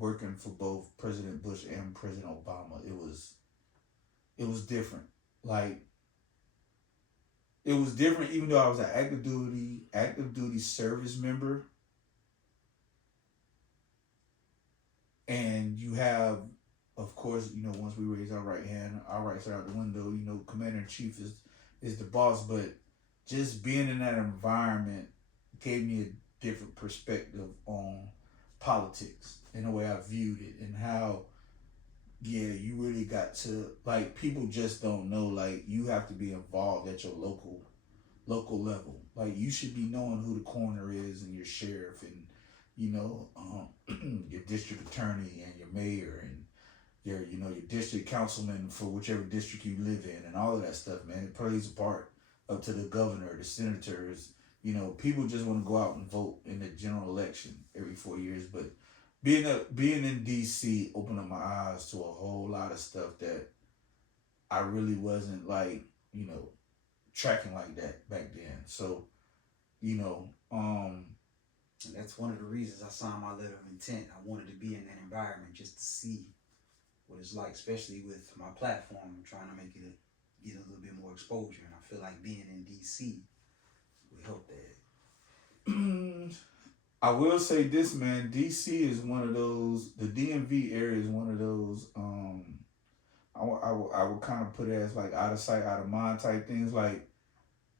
working for both President Bush and President Obama, it was different. Like it was different, even though I was an active duty service member, and you have, of course, once we raise our right hand, our rights are out the window. Commander in chief is the boss, but just being in that environment gave me a different perspective on politics and the way I viewed it and how you really got to, like, people just don't know, like, you have to be involved at your local level. Like, you should be knowing who the coroner is and your sheriff and your district attorney and your mayor and your district councilman for whichever district you live in and all of that stuff, man. It plays a part up to the governor, the senators. People just want to go out and vote in the general election every 4 years, but being in DC opened up my eyes to a whole lot of stuff that I really wasn't, like, tracking like that back then. So, and that's one of the reasons I signed my letter of intent. I wanted to be in that environment just to see what it's like, especially with my platform. I'm trying to make it get a little bit more exposure, and I feel like being in DC would help that. I will say this, man. DC is one of those. The DMV area is one of those. I would kind of put it as like out of sight, out of mind type things. Like,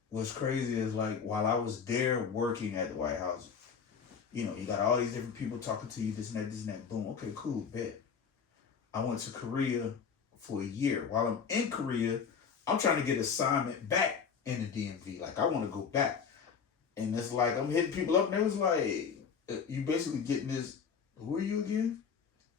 what's crazy is, like, while I was there working at the White House, you got all these different people talking to you, this and that, boom. Okay, cool, bet. I went to Korea for a year. While I'm in Korea, I'm trying to get assignment back in the DMV. Like, I want to go back. And it's like, I'm hitting people up, and it was like, you basically getting this, who are you again?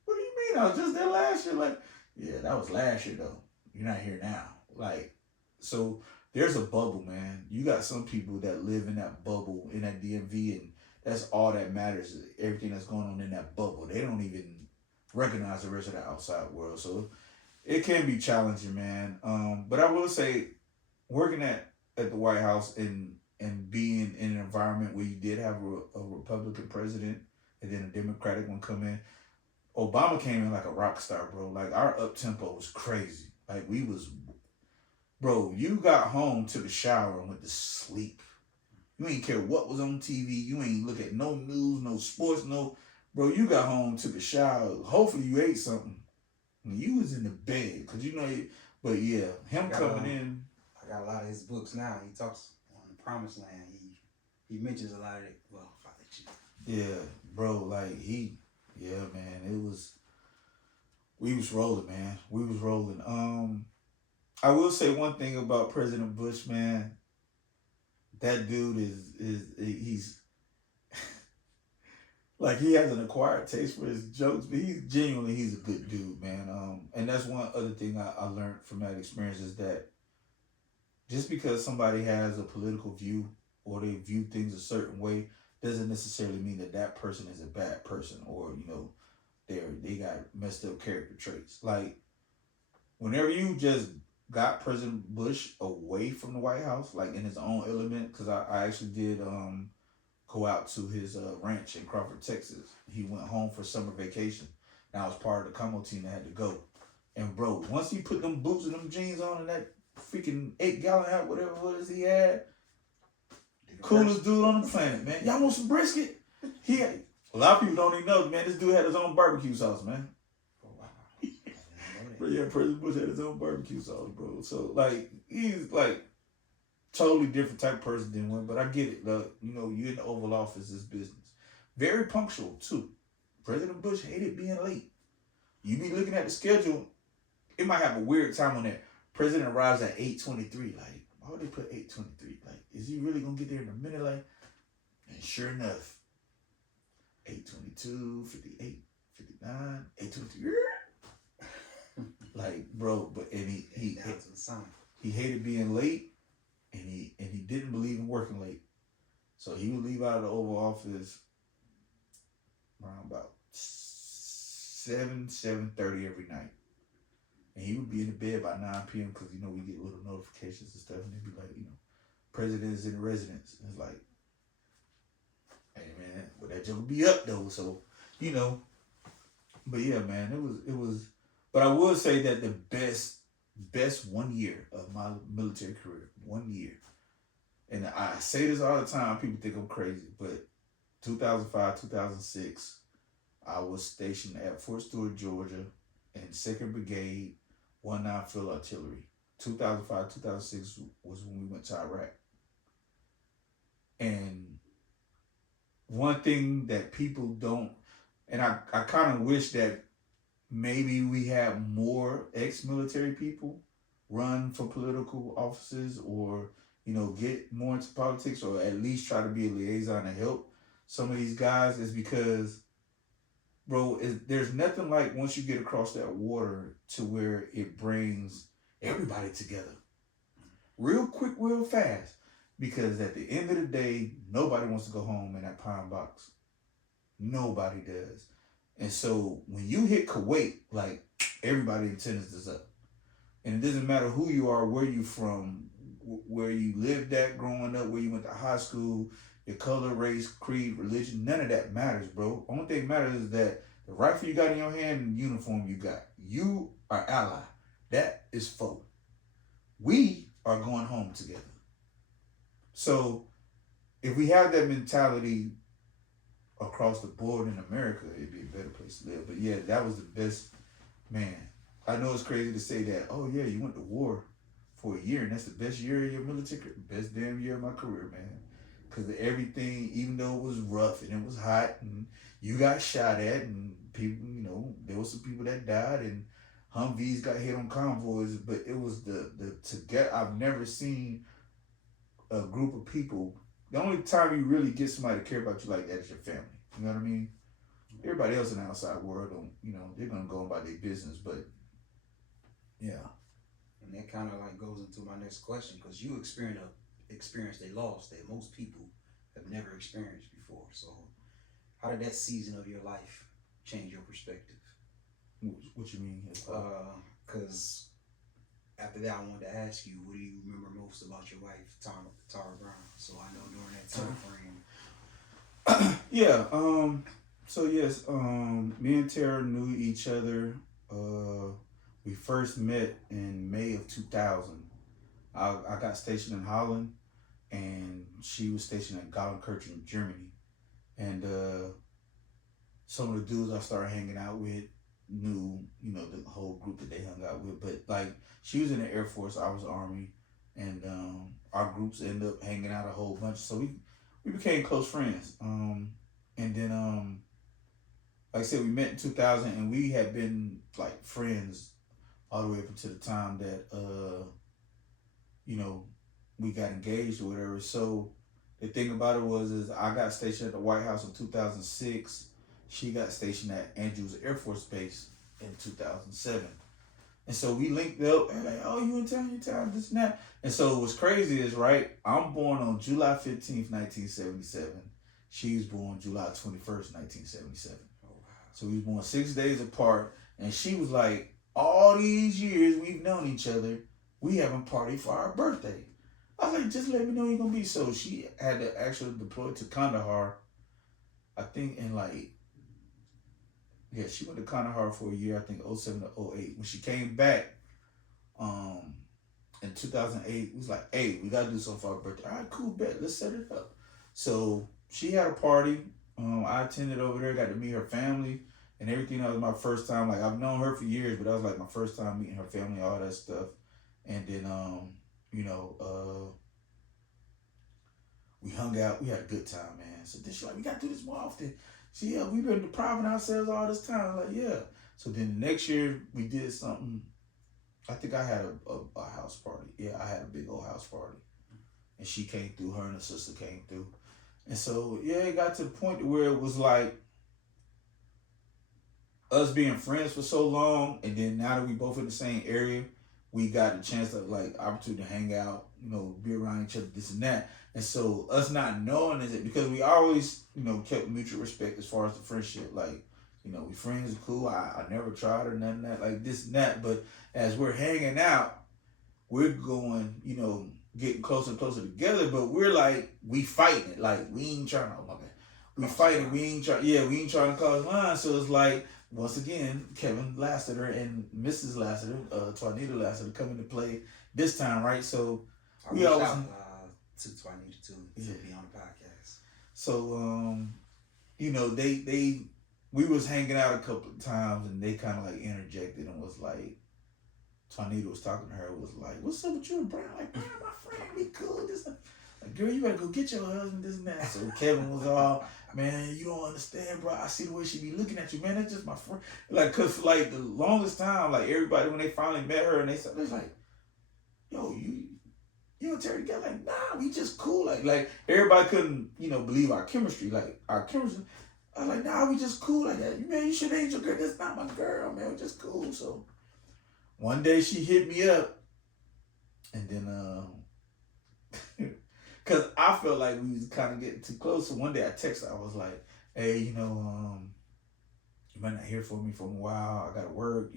What do you mean? I was just there last year. Like, yeah, that was last year, though. You're not here now. Like, so there's a bubble, man. You got some people that live in that bubble, in that DMV, and that's all that matters, everything that's going on in that bubble. They don't even recognize the rest of the outside world. So it can be challenging, man. But I will say, working at the White House and being in an environment where you did have a Republican president and then a Democratic one come in, Obama came in like a rock star, bro. Like, our up tempo was crazy. Like, bro, you got home, took a shower, and went to sleep. You ain't care what was on TV. You ain't look at no news, no sports, bro, you got home, took a shower. Hopefully you ate something. And you was in the bed, because but yeah, him coming in. I got a lot of his books now. He talks on the Promised Land. He mentions a lot of it. Well, I'll let you. Yeah, bro, like man, we was rolling, man. We was rolling. I will say one thing about President Bush, man. That dude he's like, he has an acquired taste for his jokes, but he's a good dude, man. And that's one other thing I learned from that experience, is that just because somebody has a political view or they view things a certain way doesn't necessarily mean that person is a bad person, or they got messed up character traits. Like, whenever you just got President Bush away from the White House, like in his own element, because I actually did go out to his ranch in Crawford, Texas. He went home for summer vacation, and I was part of the combo team that had to go. And bro, once he put them boots and them jeans on and that freaking 8-gallon hat, whatever it was he had, coolest dude on the planet, man. Y'all want some brisket? A lot of people don't even know, man. This dude had his own barbecue sauce, man. But yeah, President Bush had his own barbecue sauce, bro. So, like, he's like totally different type of person than one. But I get it. Look, you in the Oval Office is business. Very punctual too. President Bush hated being late. You be looking at the schedule, it might have a weird time on there. President arrives at 8:23. Like, why would they put 8:23? Like, is he really gonna get there in a minute? Like, and sure enough, 8:22, 58, 59, 8:23. Like, bro, but and he hated being late, and he didn't believe in working late. So he would leave out of the Oval Office around about 7:30 every night. And he would be in the bed by 9 p.m. because, we get little notifications and stuff. And they'd be like, President is in residence. And it's like, hey, man, but that joke would be up, though. So, But yeah, man, it was. But I will say that the best 1 year of my military career, 1 year, and I say this all the time. People think I'm crazy, but 2005, 2006, I was stationed at Fort Stewart, Georgia, in Second Brigade, 19 Field Artillery. 2005, 2006 was when we went to Iraq, and one thing that people don't, and I kind of wish that maybe we have more ex-military people run for political offices, or get more into politics, or at least try to be a liaison to help some of these guys, is because, bro, there's nothing like once you get across that water to where it brings everybody together real quick, real fast. Because at the end of the day, nobody wants to go home in that pine box. Nobody does. And so when you hit Kuwait, like, everybody in attendance is up. And it doesn't matter who you are, where you from, where you lived at growing up, where you went to high school, your color, race, creed, religion, none of that matters, bro. Only thing matters is that the rifle you got in your hand and the uniform you got. You are ally. That is foe. We are going home together. So if we have that mentality across the board in America, it'd be a better place to live. But yeah, that was the best, man. I know it's crazy to say that, oh yeah, you went to war for a year and that's the best year of your military career. Best damn year of my career, man. Because everything, even though it was rough and it was hot and you got shot at and people, there was some people that died and Humvees got hit on convoys, but it was the together. I've never seen a group of people. The only time you really get somebody to care about you like that is your family. You know what I mean? Everybody else in the outside world don't, they're gonna go about their business, but yeah. And that kind of like goes into my next question, because you experienced a loss that most people have never experienced before. So how did that season of your life change your perspective? What you mean? Because after that, I wanted to ask you, what do you remember most about your wife, Tara Brown? So I know during that time frame. Yeah. So yes. Me and Tara knew each other. We first met in May of 2000. I got stationed in Holland, and she was stationed in Gallenkirchen, Germany. And some of the dudes I started hanging out with knew, the whole group that they hung out with. But like, she was in the Air Force, I was Army, and our groups ended up hanging out a whole bunch. So we became close friends. And then like I said, we met in 2000, and we had been like friends all the way up until the time that we got engaged or whatever. So the thing about it is I got stationed at the White House in 2006. She got stationed at Andrews Air Force Base in 2007. And so we linked up and like, oh, you in town, this and that. And so what's crazy is, right, I'm born on July 15th, 1977. She was born July 21st, 1977. Oh, wow. So we was born 6 days apart. And she was like, all these years we've known each other, we haven't partied for our birthday. I was like, just let me know you're going to be. So she had to actually deploy to Kandahar, I think she went to Kandahar for a year, I think 07 to 08. When she came back in 2008, it was like, hey, we got to do something for our birthday. All right, cool, bet. Let's set it up. So she had a party. I attended over there, got to meet her family and everything. That was my first time. Like, I've known her for years, but that was like my first time meeting her family, all that stuff. And then, we hung out. We had a good time, man. So then she's like, we got to do this more often. So yeah, we've been depriving ourselves all this time. I'm like, yeah. So then the next year we did something. I think I had a house party. Yeah, I had a big old house party. And she came through, her and her sister came through. And so, yeah, it got to the point where it was like us being friends for so long, and then now that we both in the same area, we got a chance to, like, opportunity to hang out, be around each other, this and that. And so us not knowing is it because we always, kept mutual respect as far as the friendship. Like, we friends are cool. I never tried or nothing that, like this and that. But as we're hanging out, we're going, getting closer and closer together. But we're like, we fighting it. Like, we ain't trying to, oh my God. We fighting, we ain't trying to cause lines. So it's like, once again, Kevin Lassiter and Mrs. Lassiter, Tornado Lassiter, come into play this time, right? So I we reached always, out to Twanita to yeah. be on the podcast. So you know, they we was hanging out a couple of times, and they kind of like interjected and was like, Tornado was talking to her, was like, "What's up with you and Brian? Like, Brian, my friend, we cool. This, like, girl, you better go get your husband, this and that." So Kevin was all, "Man, you don't understand, bro. I see the way she be looking at you, man. That's just my friend." Like, cause like the longest time, like everybody when they finally met her and they said, "They're like, yo, you and Terry together?" Like, nah, we just cool. Like everybody couldn't, believe our chemistry. Like our chemistry. I was like, nah, we just cool like that. Man, you should ain't your girl. That's not my girl, man. We just cool. So one day she hit me up, and then cause I felt like we was kind of getting too close. So one day I texted her. I was like, "Hey, you might not hear from me for a while. I gotta work.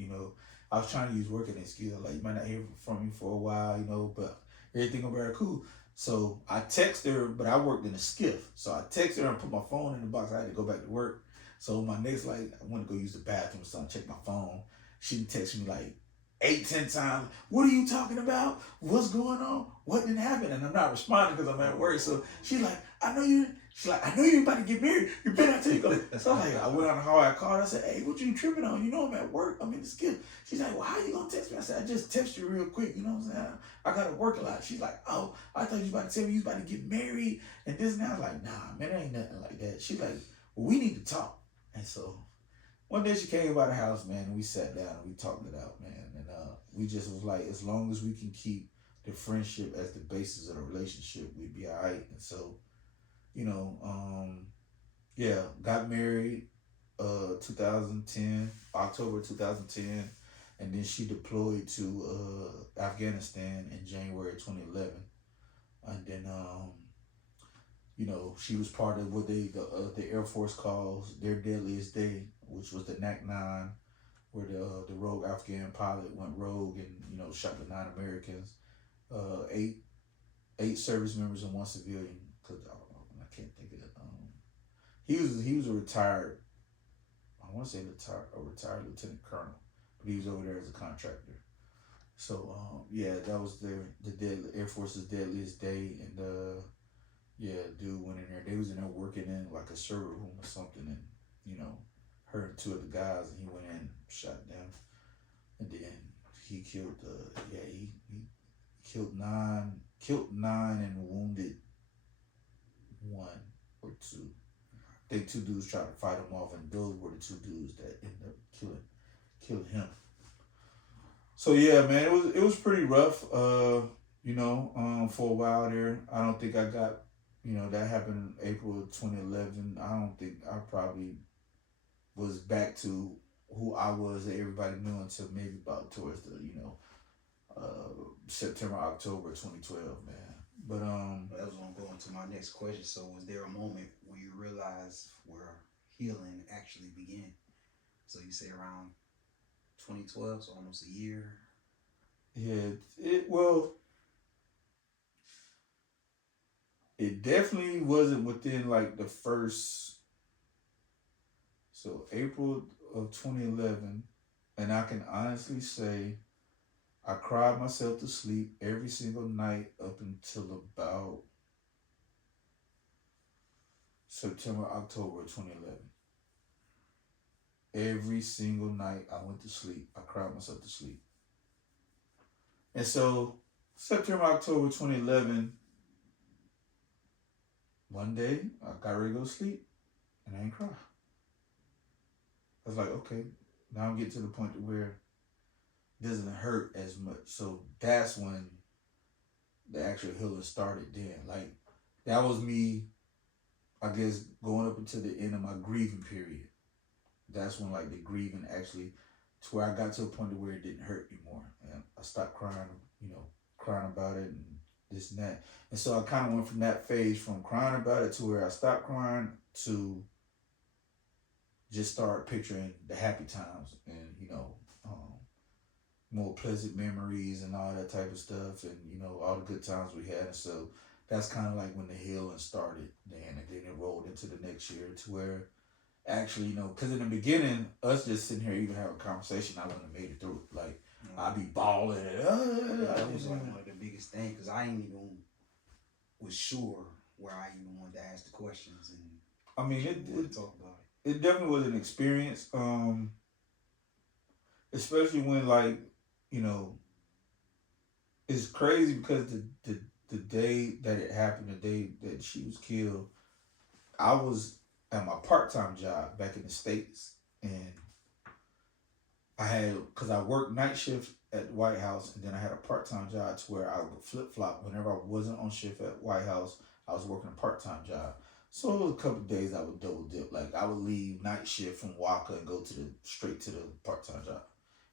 I was trying to use work as an excuse. Like, you might not hear from me for a while. But everything gonna be very cool." So I texted her, but I worked in a skiff. So I texted her and put my phone in the box. I had to go back to work. So my next, like, I went to go use the bathroom, so I checked my phone. She texted me like 8, 10 times. "What are you talking about? What's going on? What didn't happen?" And I'm not responding because I'm at work. So she's like, "I know you." She's like, "I know you're about to get married. You better not take off." So I went on the hall. I called her. I said, "Hey, what you tripping on? I'm at work. I'm in the skill." She's like, "Well, how you gonna text me?" I said, "I just text you real quick. You know what I'm saying? I gotta work a lot." She's like, "Oh, I thought you was about to tell me you was about to get married and this and that." I was like, "Nah, man, it ain't nothing like that." She's like, "Well, we need to talk." And so one day she came by the house, man, and we sat down and we talked it out, man. And we just was like, as long as we can keep the friendship as the basis of the relationship, we'd be all right. And so, you know, yeah, got married 2010, October 2010. And then she deployed to Afghanistan in January 2011. And then, she was part of what the Air Force calls their deadliest day, which was the NAC-9, where the rogue Afghan pilot went rogue and shot the 9 Americans, eight service members and one civilian. Cause I can't think of it. He was a retired, I want to say a retired lieutenant colonel, but he was over there as a contractor. So yeah, that was the Air Force's deadliest day, and yeah, dude went in there. They was in there working in like a server room or something, and hurt two of the guys, and he went in and shot them, and then he killed. He killed nine and wounded one or two. I think two dudes tried to fight him off, and those were the two dudes that ended up killing him. So yeah, man, it was pretty rough. For a while there. I don't think I got. That happened in April of 2011. I don't think I probably was back to who I was that everybody knew until maybe about towards the September, October 2012, man. But That was gonna go into my next question. So, was there a moment when you realized where healing actually began? So you say around 2012, so almost a year. yeah, it definitely wasn't within like the first. So April of 2011, and I can honestly say I cried myself to sleep every single night up until about September, October of 2011. Every single night I went to sleep, I cried myself to sleep. And so September, October 2011, one day I got ready to go to sleep and I ain't cry. I was like, okay, now I'm getting to the point to where it doesn't hurt as much. So that's when the actual healing started then. Like, that was me, I guess, going up until the end of my grieving period. That's when, like, the grieving actually, to where I got to a point to where it didn't hurt anymore. And I stopped crying, crying about it and this and that. And so I kind of went from that phase, from crying about it to where I stopped crying, to just start picturing the happy times and, more pleasant memories and all that type of stuff, and all the good times we had. And so that's kind of like when the healing started then, and then it rolled into the next year to where actually, you know, because in the beginning, us just sitting here even having a conversation, I wouldn't have made it through it. Like, I'd be balling. That was like one of the biggest things because I ain't even was sure where I even wanted to ask the questions and I mean, talk about it definitely was an experience. Especially when, like, you know, it's crazy because the day that it happened, the day that she was killed, I was at my part time job back in the States, and I had, because I worked night shift at the White House, and then I had a part time job to where I would flip flop. Whenever I wasn't on shift at White House, I was working a part time job. So it was a couple of days I would double dip. Like, I would leave night shift from Waka and go to the straight to the part time job.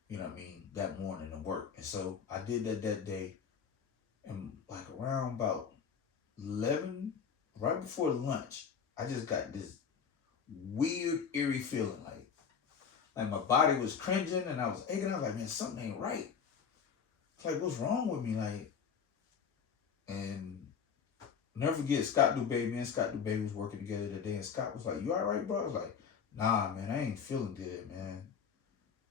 You know what I mean? That morning and work. And so I did that day, and like around about 11, right before lunch, I just got this weird, eerie feeling like my body was cringing and I was aching. I was like, man, something ain't right. It's like, what's wrong with me? Like, and never forget, Scott Dubé, me and Scott Dubé was working together that day, and Scott was like, you all right, bro? I was like, nah, man, I ain't feeling good, man.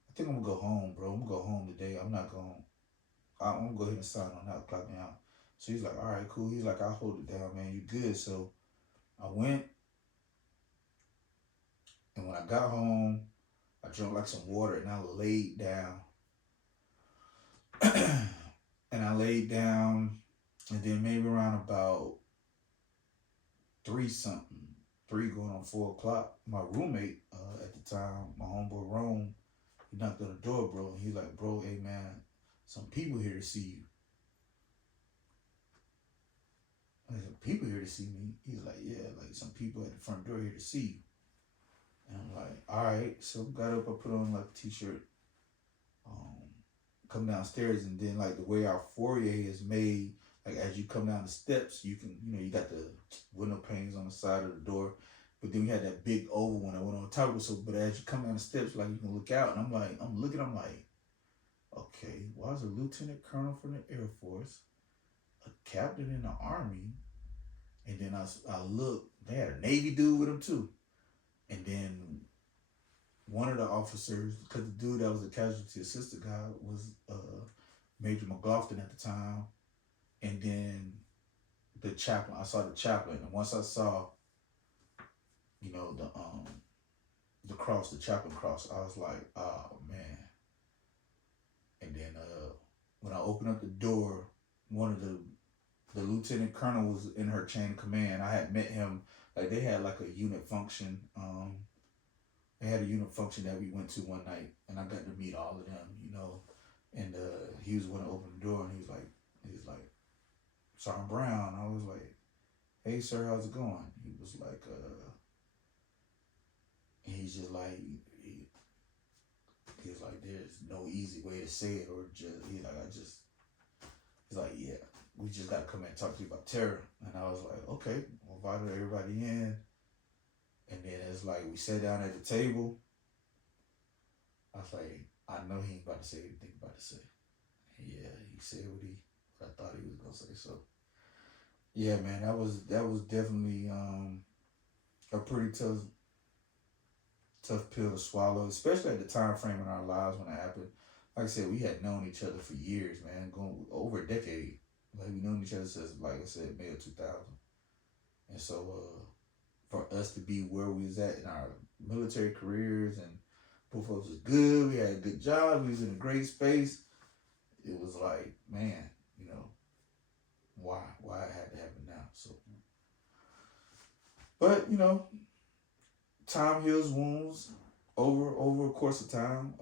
I think I'm gonna go home, bro. I'm gonna go home today. I'm gonna go ahead and sign on out, clock me out. So he's like, all right, cool. He's like, I'll hold it down, man. You good? So I went, and when I got home, I drank like some water, and I laid down. And I laid down, and then maybe around about 3 going on 4 o'clock, my roommate at the time, my homeboy Rome, he knocked on the door, bro, and he's like, bro, hey man, some people here to see you. Like, some people here to see me. He's like, yeah, like some people at the front door here to see you. And I'm like, all right. So got up, I put on like a t-shirt, come downstairs, and then like the way our foyer is made, like as you come down the steps, you can, you know, you got the window panes on the side of the door, but then we had that big oval one that went on top of it. So, but as you come down the steps, like you can look out, and I'm like, I'm like, okay, why is a lieutenant colonel from the Air Force, a captain in the Army, and then I look, they had a Navy dude with them too, and then one of the officers, because the dude that was the casualty assistant guy was Major McLaughlin at the time, and then the chaplain. I saw the chaplain, and once I saw, you know, the cross, the chaplain cross, I was like, oh man. And then when I opened up the door, one of the lieutenant colonel was in her chain of command. I had met him, like they had like a unit function. They had a unit function that we went to one night, and I got to meet all of them, you know. And he was going to open the door, and he was like, Sergeant Brown. I was like, hey sir, how's it going? He was like, he's just like, he's like, there's no easy way to say it, or just, he's like, yeah, we just got to come and talk to you about terror. And I was like, okay, we'll invite everybody in. And then it's like, we sat down at the table. I was like, I know he ain't about to say anything about to say. And yeah, he said what I thought he was gonna say. So yeah, man, that was definitely a pretty tough pill to swallow, especially at the time frame in our lives when it happened. Like I said, we had known each other for years, man, going over a decade. Like we known each other since, like I said, May of 2000. And so for us to be where we was at in our military careers, and both of us was good, we had a good job, we was in a great space, it was like, man, you know, why it had to happen now. So, but you know, time heals wounds over a course of time.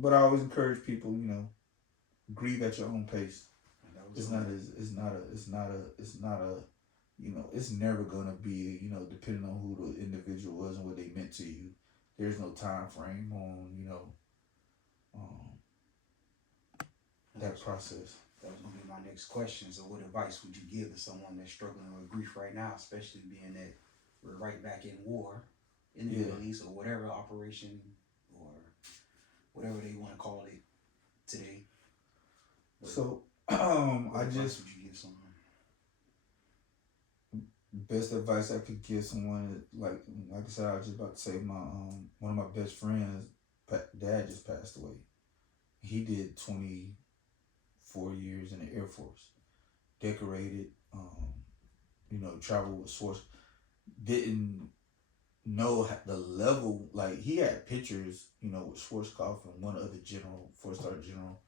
But I always encourage people, you know, grieve at your own pace. It's not a you know, it's never gonna be, you know, depending on who the individual was and what they meant to you. There's no time frame on, you know, that process. That was gonna be my next question. So, what advice would you give to someone that's struggling with grief right now, especially being that we're right back in war, in the Middle East, or whatever operation or whatever they want to call it today? So, what advice would you give someone? best advice I could give someone is like I said, I was just about to say my one of my best friends, dad just passed away. He did 24 years in the Air Force, decorated, traveled with Swartz. Didn't know the level. Like he had pictures, with Schwarzkopf and one other general, 4-star general,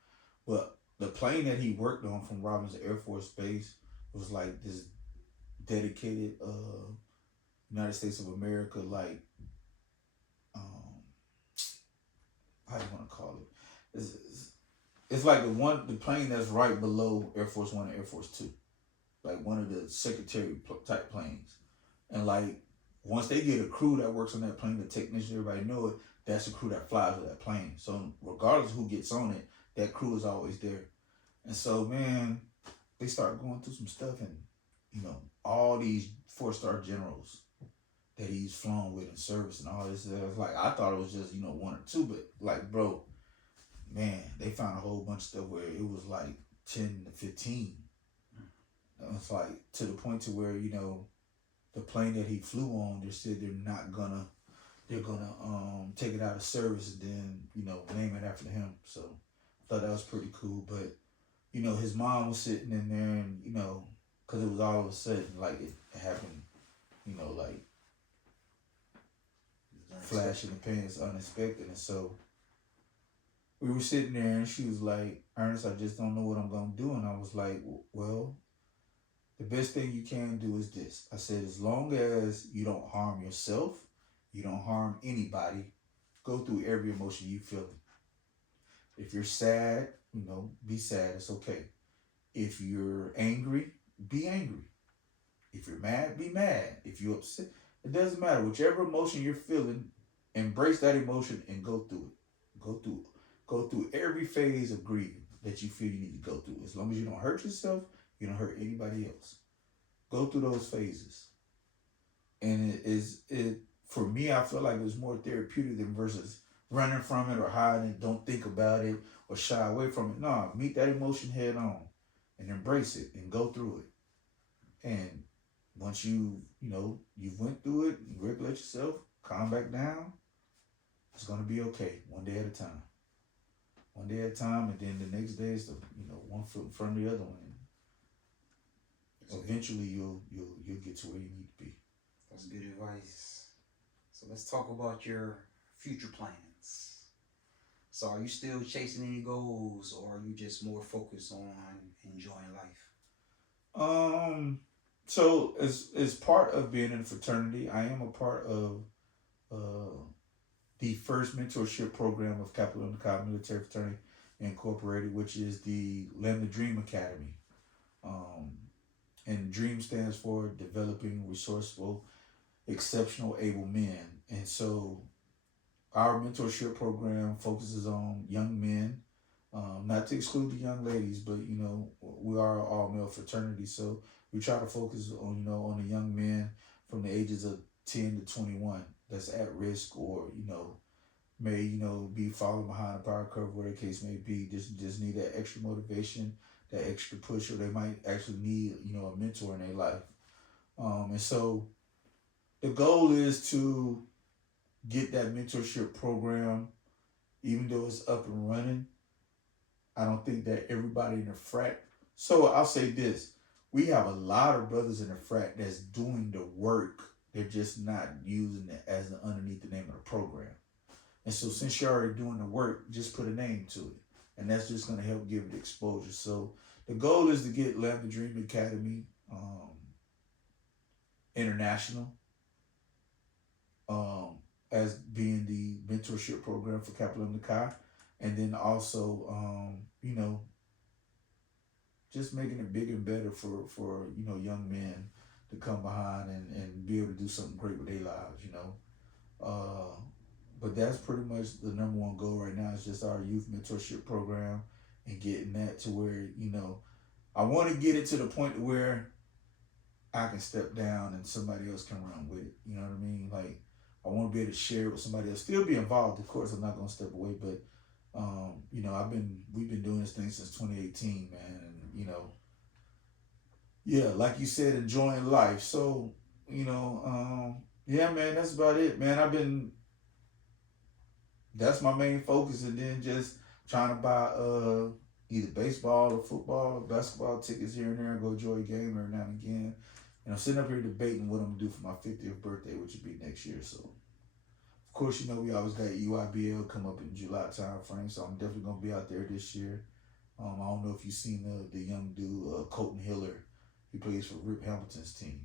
but the plane that he worked on from Robins Air Force Base was like this dedicated United States of America, like um how do you want to call it? It's like the plane that's right below Air Force One and Air Force Two, like one of the secretary type planes. And like once they get a crew that works on that plane, the technician, everybody know it. That's the crew that flies with that plane. So regardless of who gets on it, that crew is always there. And so man, they start going through some stuff, and all these 4-star generals that he's flown with in service and all this. Like I thought it was just one or two, but like bro, man, they found a whole bunch of stuff where it was like 10 to 15. It's like to the point to where the plane that he flew on, they said they're gonna take it out of service and then name it after him. So I thought that was pretty cool. But his mom was sitting in there, and because it was all of a sudden like it happened, like flash in the pan, it's unexpected. And so we were sitting there, and she was like, Ernest, I just don't know what I'm gonna do. And I was like, well, the best thing you can do is this. I said, as long as you don't harm yourself, you don't harm anybody, go through every emotion you feel. If you're sad, be sad. It's okay. If you're angry, be angry. If you're mad, be mad. If you're upset, it doesn't matter. Whichever emotion you're feeling, embrace that emotion and go through it. Go through every phase of grieving that you feel you need to go through. As long as you don't hurt yourself, you don't hurt anybody else. Go through those phases. And it for me, I feel like it was more therapeutic than versus running from it or hiding it, don't think about it or shy away from it. No, meet that emotion head on and embrace it and go through it. And once you went through it, you regulate yourself, calm back down, it's gonna be okay, one day at a time. One day at a time, and then the next day is one foot in front of the other one. Eventually, you'll get to where you need to be. That's good advice. So let's talk about your future plans. So are you still chasing any goals, or are you just more focused on enjoying life? So as part of being in a fraternity, I am a part of the first mentorship program of Kappa Lambda Chi Military Fraternity Incorporated, which is the Lambda Dream Academy. And DREAM stands for Developing Resourceful, Exceptional Able Men. And so our mentorship program focuses on young men, not to exclude the young ladies, but we are an all-male fraternity, so we try to focus on the young men from the ages of 10 to 21 that's at risk, or may be falling behind the power curve, whatever the case may be. Just need that extra motivation, that extra push, or they might actually need a mentor in their life. And so the goal is to get that mentorship program, even though it's up and running. I don't think that everybody in the frat. So I'll say this: we have a lot of brothers in the frat that's doing the work. They're just not using it as underneath the name of the program. And so since you're already doing the work, just put a name to it. And that's just going to help give it exposure. So the goal is to get Lambda Dream Academy international as being the mentorship program for Kappa Lambda Chi. And then also, just making it bigger and better for young men to come behind and be able to do something great with their lives, But that's pretty much the number one goal right now, is just our youth mentorship program and getting that to where, I want to get it to the point where I can step down and somebody else can run with it. You know what I mean? Like, I want to be able to share it with somebody else. Still be involved, of course. I'm not going to step away, but we've been doing this thing since 2018, man. And, yeah, like you said, enjoying life. So Yeah, man, that's about it, man. That's my main focus, and then just trying to buy either baseball or football or basketball tickets here and there and go enjoy a game every now and again. And I'm sitting up here debating what I'm gonna do for my 50th birthday, which will be next year. So of course, we always got EYBL come up in July time frame, so I'm definitely gonna be out there this year. I don't know if you've seen the young dude, Colton Hiller. He plays for Rip Hamilton's team,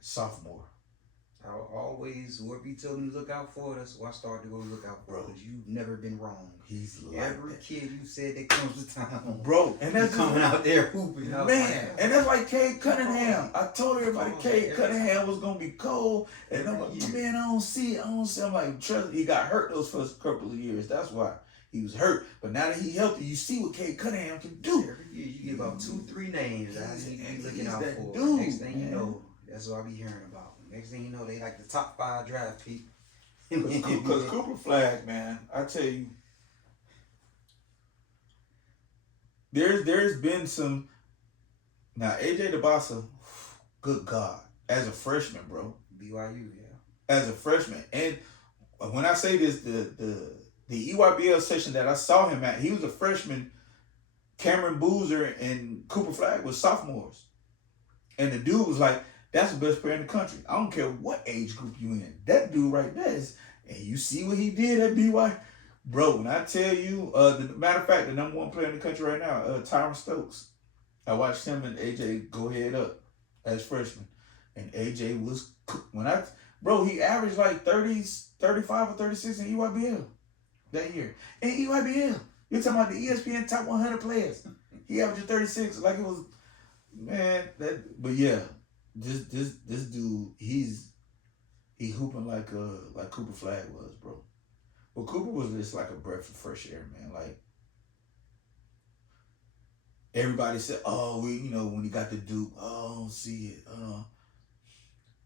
sophomore. I always, whoever you tell me to look out for, that's what I started to go look out for. Because you've never been wrong. He's like every that. kid you said that comes to town, bro, and that's coming out there hooping. Man, and that's like Cade Cunningham. I told everybody Cade Cunningham was gonna be cold, and I'm like, man, I don't see it. I'm like, trust. He got hurt those first couple of years. That's why he was hurt. But now that he's healthy, you see what Cade Cunningham can do. Every year you give out 2-3 names that I need to be looking out for. Dude, next thing you know, that's what I be hearing about. Next thing you know, they like the top 5 draft pick. Because Cooper Flag, man, I tell you, there's been some. Now AJ DeBasa, good God, as a freshman, bro. BYU, yeah. As a freshman, and when I say this, the EYBL session that I saw him at, he was a freshman. Cameron Boozer and Cooper Flag was sophomores, and the dude was like, that's the best player in the country. I don't care what age group you in. That dude right there is, and you see what he did at BYU. Bro, when I tell you, the matter of fact, the number 1 player in the country right now, Tyron Stokes. I watched him and AJ go head up as freshmen. And AJ was, he averaged like 35 or 36 in EYBL that year. In EYBL. You're talking about the ESPN top 100 players. He averaged 36 like it was, man, but yeah. This dude, he hooping like Cooper Flag was, bro. Well, Cooper was just like a breath of fresh air, man. Like everybody said, oh, when he got the Duke, oh, I don't see it.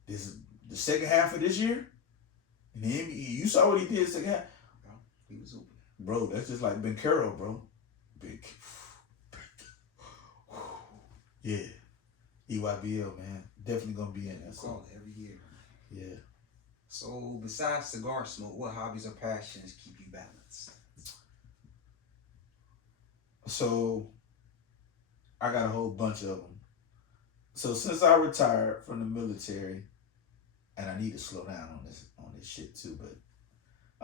This is the second half of this year. In the NBA, you saw what he did second half. He was hooping, bro. That's just like Ben Carroll, bro. Yeah. EYBL, man. Definitely gonna be in there. Call it every year. Yeah. So besides cigar smoke, what hobbies or passions keep you balanced? So I got a whole bunch of them. So since I retired from the military, and I need to slow down on this shit too, but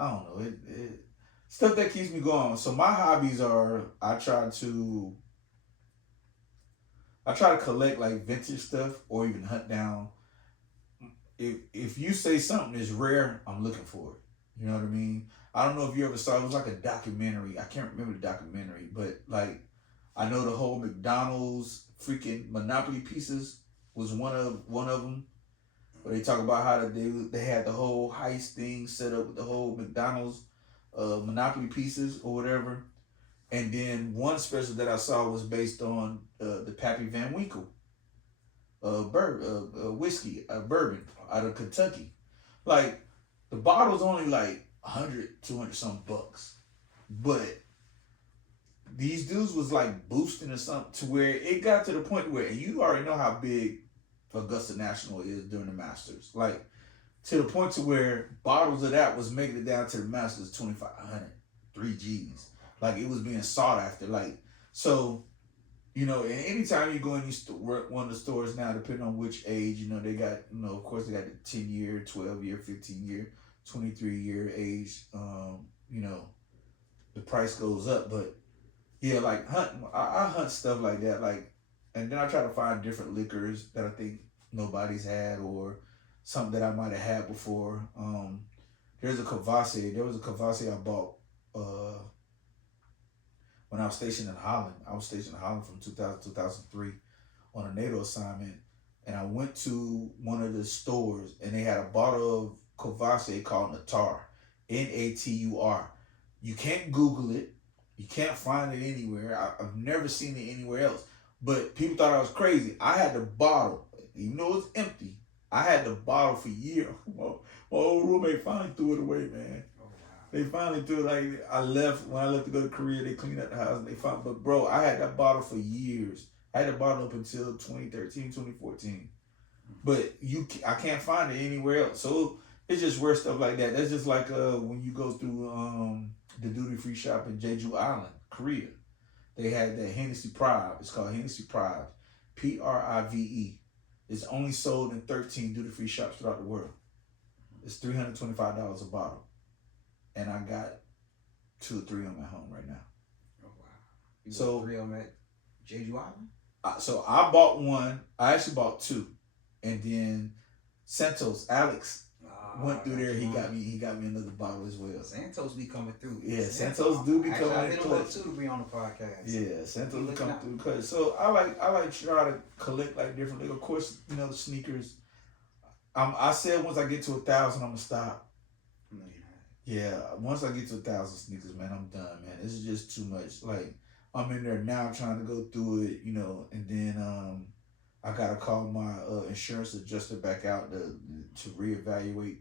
I don't know, it stuff that keeps me going. So my hobbies are I try to collect like vintage stuff or even hunt down. If you say something is rare, I'm looking for it. You know what I mean? I don't know if you ever saw, it was like a documentary. I can't remember the documentary, but like I know the whole McDonald's freaking Monopoly pieces was one of them. Where they talk about how they had the whole heist thing set up with the whole McDonald's Monopoly pieces or whatever. And then one special that I saw was based on the Pappy Van Winkle whiskey, bourbon out of Kentucky. Like, the bottle's only like 100, 200 some bucks. But these dudes was like boosting or something to where it got to the point where, and you already know how big Augusta National is during the Masters. Like, to the point to where bottles of that was making it down to the Masters 2,500, 3 G's. Like, it was being sought after. Like, so, and anytime you go in one of the stores now, depending on which age, they got, of course they got the 10-year, 12-year, 15-year, 23-year age, the price goes up. But yeah, like I hunt stuff like that. Like, and then I try to find different liquors that I think nobody's had or something that I might have had before. There was a Cavassier I bought, when I was stationed in Holland. I was stationed in Holland from 2000 to 2003 on a NATO assignment. And I went to one of the stores and they had a bottle of Cavassier called Natur. Natur. You can't Google it. You can't find it anywhere. I've never seen it anywhere else. But people thought I was crazy. I had the bottle, even though it was empty. I had the bottle for years. My old roommate finally threw it away, man. They finally threw it. Like, when I left to go to Korea, they cleaned up the house and they found. But bro, I had that bottle for years. I had the bottle up until 2013, 2014. but I can't find it anywhere else. So it's just weird stuff like that. That's just like when you go through the duty free shop in Jeju Island, Korea. They had that Hennessy Pride. It's called Hennessy Pride, Prive. It's only sold in 13 duty free shops throughout the world. It's $325 a bottle, and I got 2 or 3 of them at home right now. Oh wow! You got 3 of them at Jeju Island? So I bought one. I actually bought 2, and then Alex went through there. He got me another bottle as well. Santos be coming through. Yeah, Santos do be coming. I've been up too to be on the podcast. Yeah, Santos be coming through clutch. So I like try to collect like different. Like, of course, the sneakers. I said once I get to 1,000, I'm gonna stop. No, yeah, once I get to 1,000 sneakers, man, I'm done, man. This is just too much. Like I'm in there now trying to go through it, and then I gotta call my insurance adjuster back out to reevaluate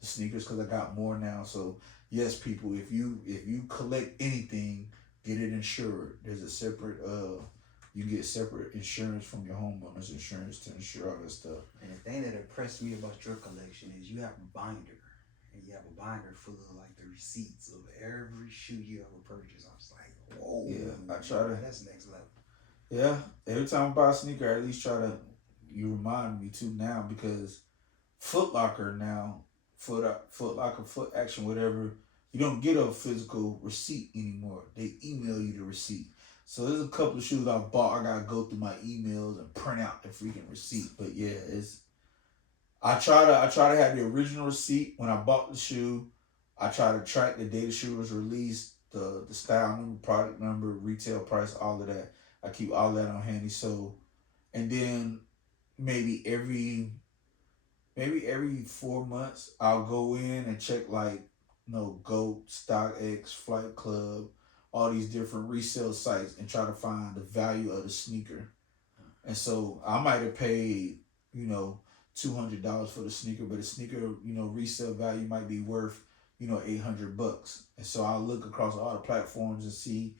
the sneakers because I got more now. So yes, people, if you collect anything, get it insured. There's a separate you get separate insurance from your homeowner's insurance to insure all that stuff. And the thing that impressed me about your collection is you have a binder, and you have a binder full of like the receipts of every shoe you ever purchased. I was like, whoa. Yeah, I try to. That's next level. Yeah, every time I buy a sneaker, I at least try to. You remind me too now because Foot Locker now, Foot Locker, Foot Action, whatever. You don't get a physical receipt anymore. They email you the receipt. So there's a couple of shoes I bought. I gotta go through my emails and print out the freaking receipt. But yeah, I try to have the original receipt when I bought the shoe. I try to track the day the shoe was released, the style number, product number, retail price, all of that. I keep all that on handy. So, and then maybe every 4 months I'll go in and check like GOAT, StockX, Flight Club, all these different resale sites and try to find the value of the sneaker. And so I might have paid, $200 for the sneaker, but the sneaker, resale value might be worth, $800. And so I'll look across all the platforms and see,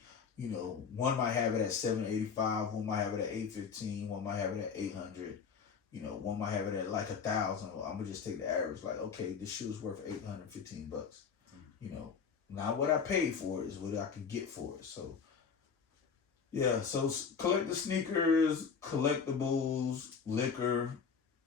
one might have it at $785, one might have it at $815, one might have it at $800, one might have it at like $1,000. I'm gonna just take the average, like, okay, this shoe is worth $815. Not what I paid for it is what I can get for it. So, yeah, so collect the sneakers, collectibles, liquor.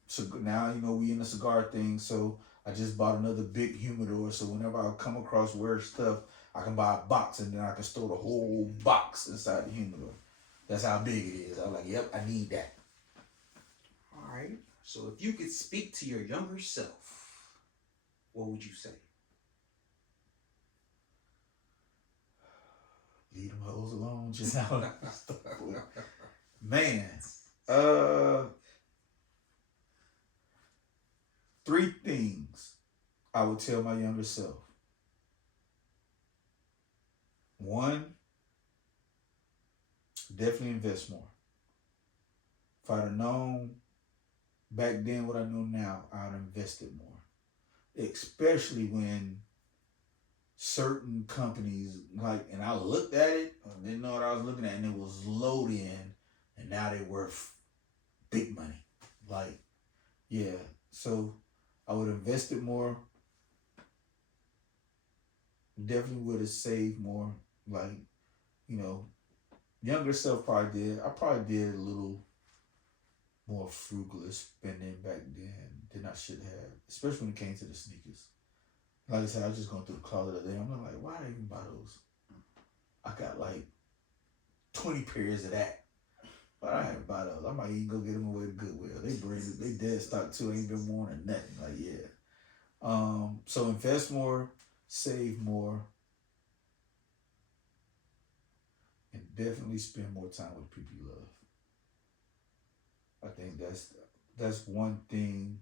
So now, we in the cigar thing. So I just bought another big humidor. So whenever I come across weird stuff, I can buy a box and then I can store the whole box inside the humidor. That's how big it is. I'm like, yep, I need that. All right. So if you could speak to your younger self, what would you say? Leave them hoes alone. Just how man. 3 things I would tell my younger self. 1, definitely invest more. If I'd have known back then what I know now, I'd have invested more. Especially when certain companies, and I looked at it, I didn't know what I was looking at, and it was low in, and now they're worth big money. So I would have invested more. Definitely would have saved more. Younger self probably did. I probably did a little more frugal spending back then than I should have, especially when it came to the sneakers. Like I said, I was just going through the closet the other day. I'm like, why did I even buy those? I got like 20 pairs of that. But I didn't buy those. I might even go get them away to Goodwill. They dead stock too. Ain't been worn or nothing. Like, yeah. So invest more, save more, and definitely spend more time with people you love. I think that's one thing,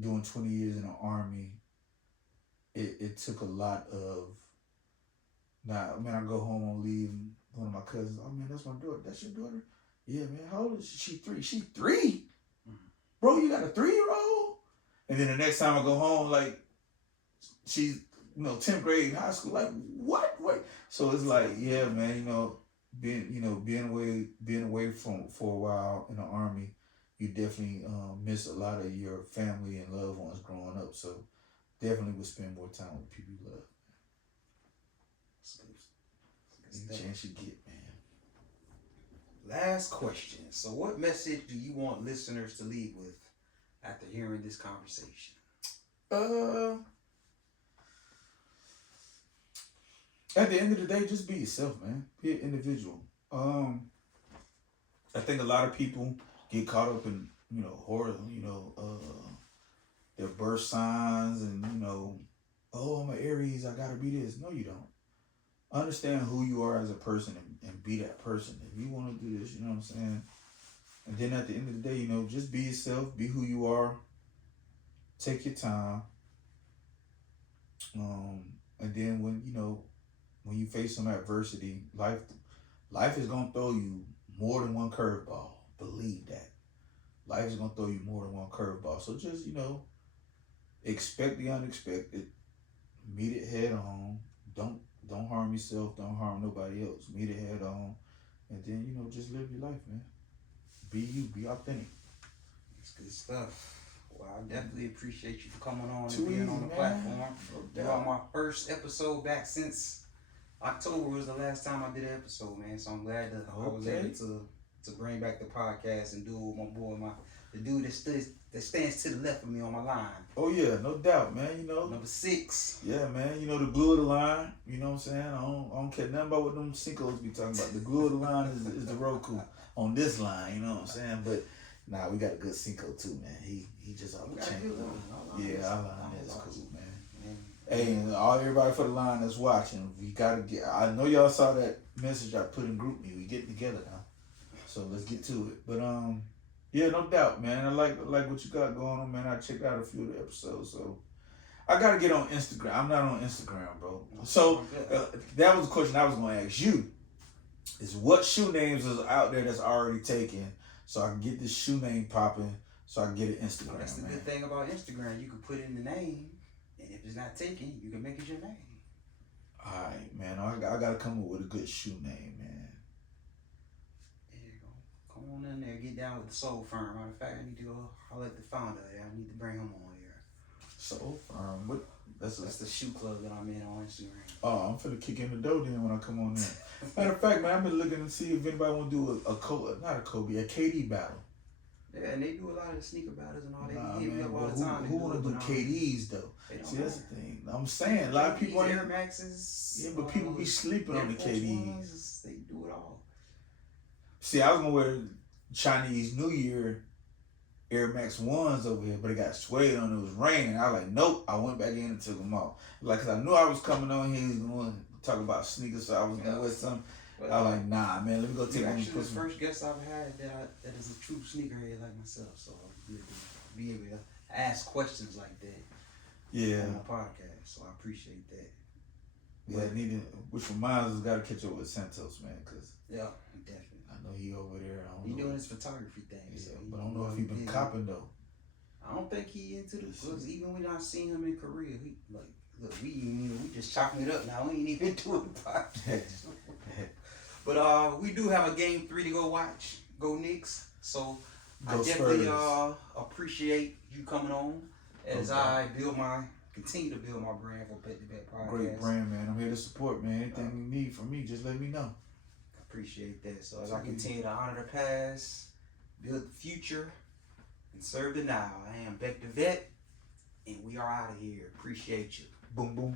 doing 20 years in the Army, it took a lot of, I go home on leave, and one of my cousins, oh man, that's my daughter. That's your daughter? Yeah, man, how old is she? 3. She 3? Bro, you got a 3-year-old? And then the next time I go home, like, she's, 10th grade in high school, like, what? Wait. So it's like, yeah, man, being away from for a while in the army, you definitely miss a lot of your family and loved ones growing up. So definitely would spend more time with people you love. Any chance you get, man. Last question. So, what message do you want listeners to leave with after hearing this conversation? At the end of the day, just be yourself, man. Be an individual. I think a lot of people get caught up in horror, their birth signs and oh, I'm an Aries, I gotta be this. No, you don't. Understand who you are as a person and be that person. If you want to do this, you know what I'm saying? And then at the end of the day, just be yourself, be who you are, take your time. And then when you face some adversity, life is gonna throw you more than one curveball. Believe that. Life is gonna throw you more than one curveball. So just, expect the unexpected, meet it head on. Don't harm yourself, don't harm nobody else. Meet it head on. And then, just live your life, man. Be you, be authentic. That's good stuff. Well, I definitely appreciate you for coming on Too and being easy, on the man. platform. No You are my first episode back since October was the last time I did an episode, man. So I'm glad that I was able to bring back the podcast and do it with my boy, the dude that stands to the left of me on my line. Oh yeah, no doubt, man. Number 6. Yeah, man. The glue of the line. You know what I'm saying? I don't care nothing about what them Cincos be talking about. The glue of the line is the Roku on this line. You know what I'm saying? But nah, we got a good Cinco too, man. He just off the chain. Yeah, our line is cool, man. Hey, and everybody for the line that's watching, we gotta get. I know y'all saw that message I put in group me. We getting together now, so let's get to it. But yeah, no doubt, man. I like what you got going on, man. I checked out a few of the episodes, so I gotta get on Instagram. I'm not on Instagram, bro. So that was the question I was gonna ask you: is what shoe names is out there that's already taken, so I can get this shoe name popping, so I can get an Instagram. That's the good thing about Instagram. You can put in the name, and if it's not taken, you can make it your name. All right, man. I gotta come up with a good shoe name, man. Come on in there, get down with the Soul Firm. Matter of fact, I need to go holler at the founder there. I need to bring him on here. Soul Firm? What? That's the shoe club that I'm in on Instagram. Oh, I'm finna kick in the dough then when I come on there. Matter of fact, man, I've been looking to see if anybody want to do a KD battle. Yeah, and they do a lot of the sneaker battles and all that. Nah, man, man, all the time. who want to do KDs though? See, that's the thing. I'm saying a lot of people Air Maxes. Yeah, but people be sleeping on the KDs. They do it all. See, I was gonna wear Chinese New Year Air Max 1s over here, but it got suede on. It was raining. I was like, nope. I went back in and took them off. Cause I knew I was coming on here. He was going to talk about sneakers, so I was gonna wear some. I was like, nah, man. Let me go take one. Actually, the first guest I've had that is a true sneakerhead like myself, so I'm good to be able to ask questions like that. Yeah. On my podcast, so I appreciate that. Yeah, which reminds us, got to catch up with Santos, man, cause yeah, definitely. I know he over there. He doing his photography thing, yeah, so but I don't know if he been copping though. I don't think he into the books. Even when I seen him in Korea, he look, we just chopping it up now. We ain't even doing the podcast. But we do have a game 3 to go watch. Go Knicks. So I definitely appreciate you coming on as I continue to build my brand for Bet the Bet Podcast. Great brand, man. I'm here to support, man. Anything you need from me, just let me know. Appreciate that. So as I continue to honor the past, build the future, and serve the now, I am Bet the Vet, and we are out of here. Appreciate you. Boom, boom.